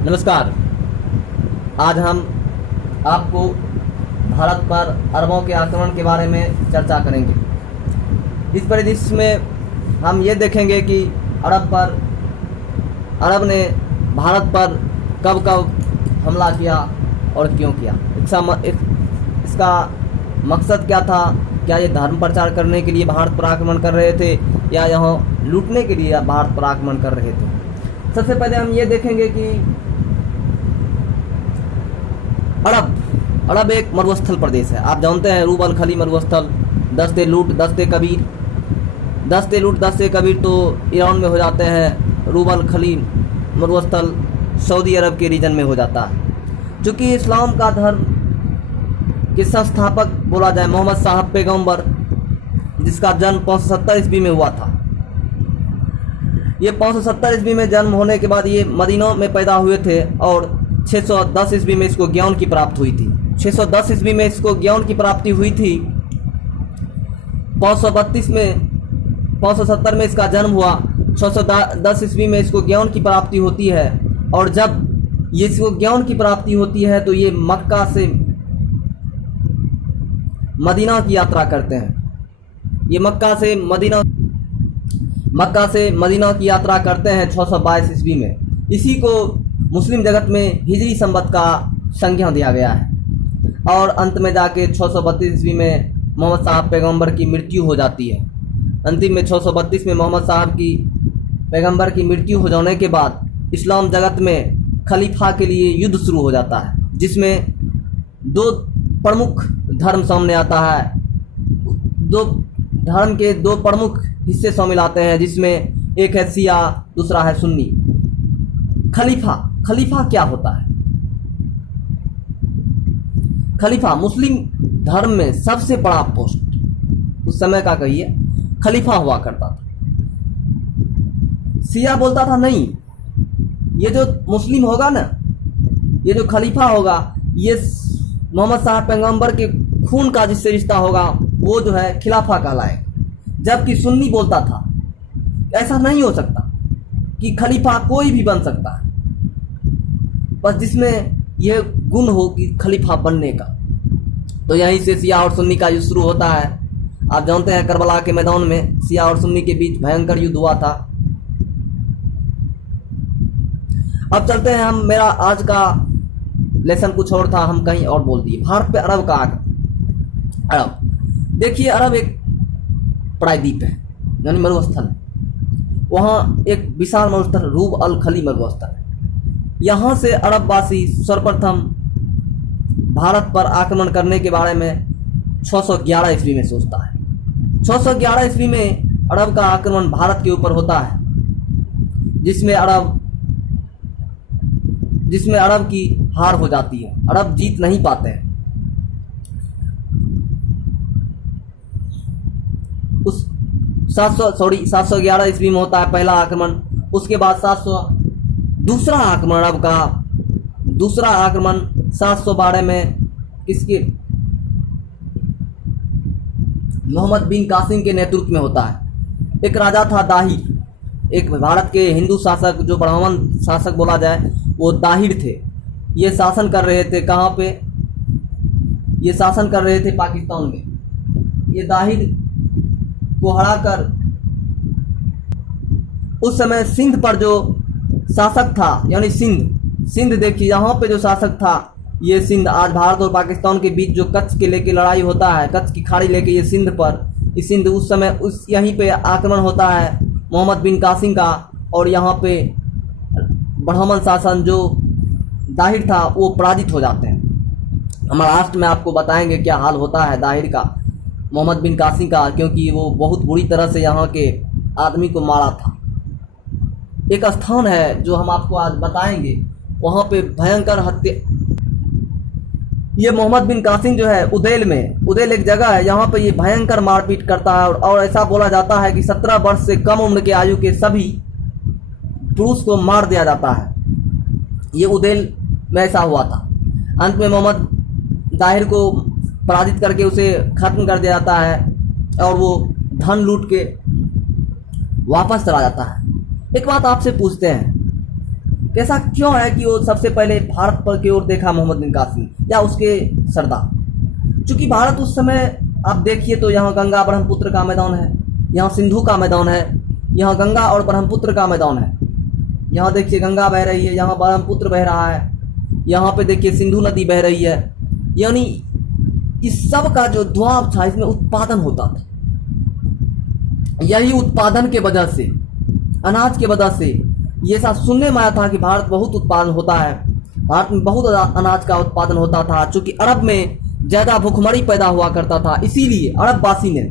नमस्कार। आज हम आपको भारत पर अरबों के आक्रमण के बारे में चर्चा करेंगे। इस परिदृश्य में हम ये देखेंगे कि अरब ने भारत पर कब कब हमला किया और क्यों किया। इसका मकसद क्या था? क्या ये धर्म प्रचार करने के लिए भारत पर आक्रमण कर रहे थे या यहाँ लूटने के लिए भारत पर आक्रमण कर रहे थे? सबसे पहले हम ये देखेंगे कि अरब एक मरुस्थल प्रदेश है। आप जानते हैं रूब अल खली मरुस्थल, दस्ते लूट दस्ते कबीर तो ईरान में हो जाते हैं। रूब अल खली मरुस्थल सऊदी अरब के रीजन में हो जाता है। चूँकि इस्लाम का धर्म के संस्थापक बोला जाए मोहम्मद साहब पैगंबर, जिसका जन्म 570 ईस्वी में हुआ था। ये 570 ईस्वी में जन्म होने के बाद ये मदीना में पैदा हुए थे और 610 ईस्वी में इसको ज्ञान की प्राप्ति हुई थी। 610 ईस्वी में इसको ज्ञान की प्राप्ति हुई थी। 570 में इसका जन्म हुआ। 610 ईस्वी में इसको ज्ञान की प्राप्ति होती है और जब ये इसको ज्ञान की प्राप्ति होती है तो ये मक्का से मदीना की यात्रा करते हैं। ये मक्का से मदीना की यात्रा करते हैं 622 ईस्वी में। इसी को मुस्लिम जगत में हिजरी संवत का संज्ञा दिया गया है और अंत में जाके 632 ईस्वी में मोहम्मद साहब पैगंबर की मृत्यु हो जाती है। अंतिम में 632 में मोहम्मद साहब की पैगंबर की मृत्यु हो जाने के बाद इस्लाम जगत में खलीफा के लिए युद्ध शुरू हो जाता है, जिसमें दो प्रमुख धर्म सामने आता है। दो धर्म के दो प्रमुख हिस्से शामिल आते हैं, जिसमें एक है शिया, दूसरा है सुन्नी। खलीफा क्या होता है? खलीफा मुस्लिम धर्म में सबसे बड़ा पोस्ट उस समय का कहिए खलीफा हुआ करता था। शिया बोलता था नहीं, ये जो मुस्लिम होगा ना, ये जो खलीफा होगा, ये मोहम्मद साहब पैगंबर के खून का जिससे रिश्ता होगा वो जो है खिलाफा कहलाएगा। जबकि सुन्नी बोलता था ऐसा नहीं हो सकता कि खलीफा कोई भी बन सकता है, बस जिसमें यह गुण हो कि खलीफा बनने का। तो यहीं से शिया और सुन्नी का युद्ध शुरू होता है। आप जानते हैं करबला के मैदान में शिया और सुन्नी के बीच भयंकर युद्ध हुआ था। अब चलते हैं हम, मेरा आज का लेसन कुछ और था, हम कहीं और बोल दिए। भारत पे अरब का अरब देखिए, अरब एक प्रायद्वीप है, यानी मरुस्थल है। वहाँ एक विशाल मरुस्थल रूब अल खली मरुस्थल है। यहाँ से अरबवासी सर्वप्रथम भारत पर आक्रमण करने के बारे में 611 ईस्वी में सोचता है। 611 ईस्वी में अरब का आक्रमण भारत के ऊपर होता है, जिसमें अरब की हार हो जाती है। अरब जीत नहीं पाते हैं। उस 711 ईस्वी में होता है पहला आक्रमण। उसके बाद दूसरा आक्रमण 712 में किसके? मोहम्मद बिन कासिम के नेतृत्व में होता है। एक राजा था दाहिर, एक भारत के हिंदू शासक, जो ब्राह्मण शासक बोला जाए, वो दाहिर थे। ये शासन कर रहे थे कहाँ पे? ये शासन कर रहे थे पाकिस्तान में। ये दाहिर को हराकर उस समय सिंध पर जो शासक था, यानी सिंध देखिए, यहाँ पे जो शासक था, ये सिंध आज भारत और पाकिस्तान के बीच जो कच्छ के लेके लड़ाई होता है, कच्छ की खाड़ी लेके ये सिंध पर, इस सिंध उस समय यहीं पे आक्रमण होता है मोहम्मद बिन कासिम का, और यहाँ पे ब्राह्मण शासन जो दाहिर था वो पराजित हो जाते हैं। हम लास्ट में आपको बताएंगे क्या हाल होता है दाहिर का, मोहम्मद बिन कासिम का, क्योंकि वो बहुत बुरी तरह से यहाँ के आदमी को मारा था। एक स्थान है जो हम आपको आज बताएंगे, वहाँ पे भयंकर हत्या। ये मोहम्मद बिन कासिम जो है उदेल एक जगह है, यहाँ पे ये भयंकर मारपीट करता है और ऐसा बोला जाता है कि 17 वर्ष से कम उम्र के आयु के सभी पुरुष को मार दिया जाता है। ये उदेल में ऐसा हुआ था। अंत में मोहम्मद दाहिर को पराजित करके उसे खत्म कर दिया जाता है और वो धन लूट के वापस चला जाता है। एक बात आपसे पूछते हैं, कैसा क्यों है कि वो सबसे पहले भारत पर की ओर देखा मोहम्मद बिन कासिम या उसके सरदार? चूंकि भारत उस समय आप देखिए तो यहाँ गंगा ब्रह्मपुत्र का मैदान है, यहाँ सिंधु का मैदान है, यहाँ गंगा और ब्रह्मपुत्र का मैदान है। यहाँ देखिए गंगा बह रही है, यहाँ ब्रह्मपुत्र बह रहा है, यहाँ पे देखिए सिंधु नदी बह रही है। यानी इस सब का जो द्वाब था इसमें उत्पादन होता था। यही उत्पादन के वजह से, अनाज के वजह से ये सब सुनने में आया था कि भारत बहुत उत्पादन होता है, भारत में बहुत अनाज का उत्पादन होता था। चूंकि अरब में ज्यादा भुखमरी पैदा हुआ करता था, इसीलिए अरबवासी ने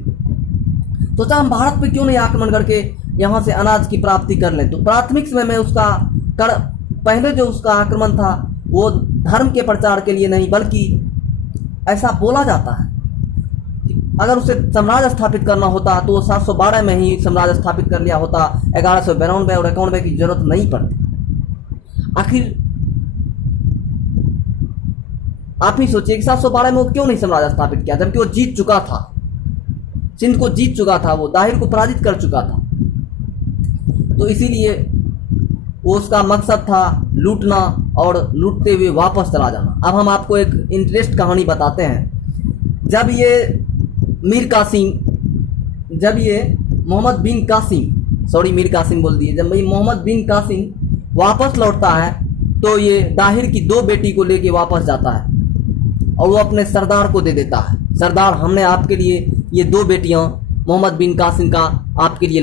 सोचा हम भारत पे क्यों नहीं आक्रमण करके यहाँ से अनाज की प्राप्ति कर लें। तो प्राथमिक समय में पहले जो उसका आक्रमण था वो धर्म के प्रचार के लिए नहीं, बल्कि ऐसा बोला जाता है कि अगर उसे साम्राज्य स्थापित करना होता तो वो 712 में ही साम्राज्य स्थापित कर लिया होता, 1192 और 91 की जरूरत नहीं पड़ती। आखिर आप ही सोचिए कि 712 में वो क्यों नहीं साम्राज्य स्थापित किया, जबकि वो जीत चुका था, सिंध को जीत चुका था, वो दाहिर को पराजित कर चुका था। तो इसीलिए वो उसका मकसद था लूटना और लूटते हुए वापस चला जाना। अब हम आपको एक इंटरेस्ट कहानी बताते हैं। जब ये मोहम्मद बिन कासिम, सॉरी मीर कासिम बोल दिए, जब ये मोहम्मद बिन कासिम वापस लौटता है तो ये दाहिर की 2 बेटी को लेके वापस जाता है और वो अपने सरदार को दे देता है, सरदार हमने आपके लिए ये 2 बेटियां मोहम्मद बिन कासिम का आपके लिए